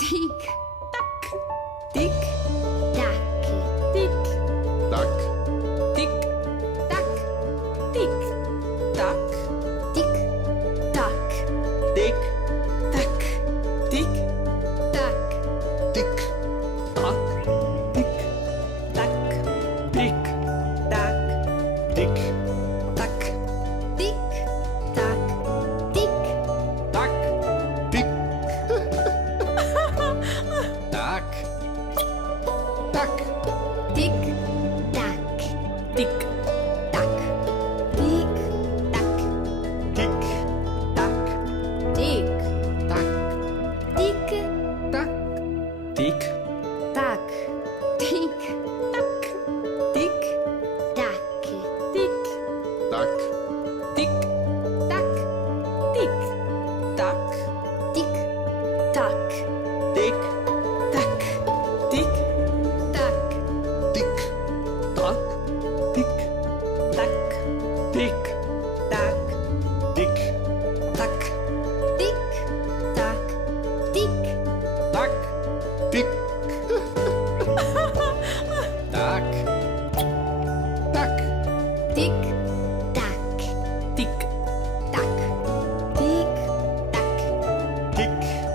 Tik, tak, tik, tak, tik, tak, tik, tak, tik, tak, tik, tak, tik, tak, tik, tak, tik, tak, tik, tak, tik, tak, tik, tak, tik, tak, tik, tak, tik, tak, tak, tik, tak, tik, tak, tik, tak, tak, tik, tik, tak, tik, tak, tik, tak, tik, tak, tik, tak, tik, tak, tik, tak, tik, tak, tik, tak, tik, tak, tik, tak, tik, tak, tik, tak, tik, tak, tik, tak, tik, tak, tik, tak, tik, tak, tak, tik, tak, tik, tak, tik, tak, tak, tik, tik, tak, tik, tak, tik, tak, tik, tik, tak, tik, tak, tik, tak, tik, tak, tik, tak, tik, tak, tik, tak, tik, tak, tik, tak, tik,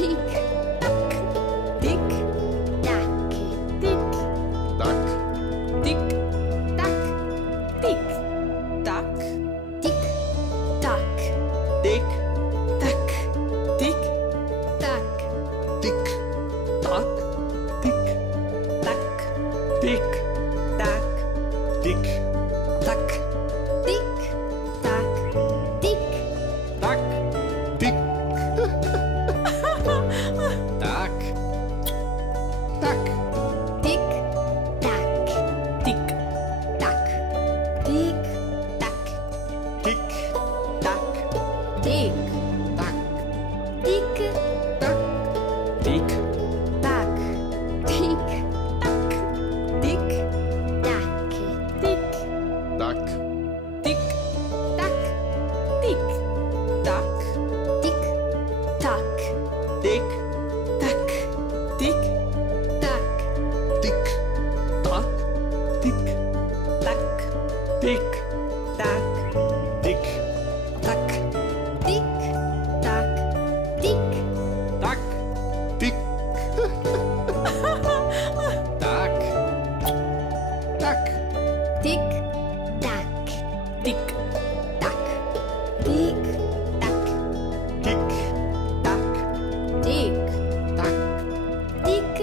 tak, tik, tak, tik, tak, tik, tak, tik, tak, tak, tik, tak, tik, tak, tik, tak, tik, tak, tik, tak, tik, tak, tik, tak, tik, tik, tak, tik, tak, tik, tak, tik, tak, tik, tak, tik, tak, tik, tak, tik, tak, tik, tak, tik, tak, tik, tak, tik, tak, tik, tak, tik, tak, tak, tik, tak, tik, tak, tik, tak, tik, tak, tik, tak, tik,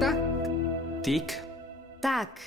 tak, tik, tak.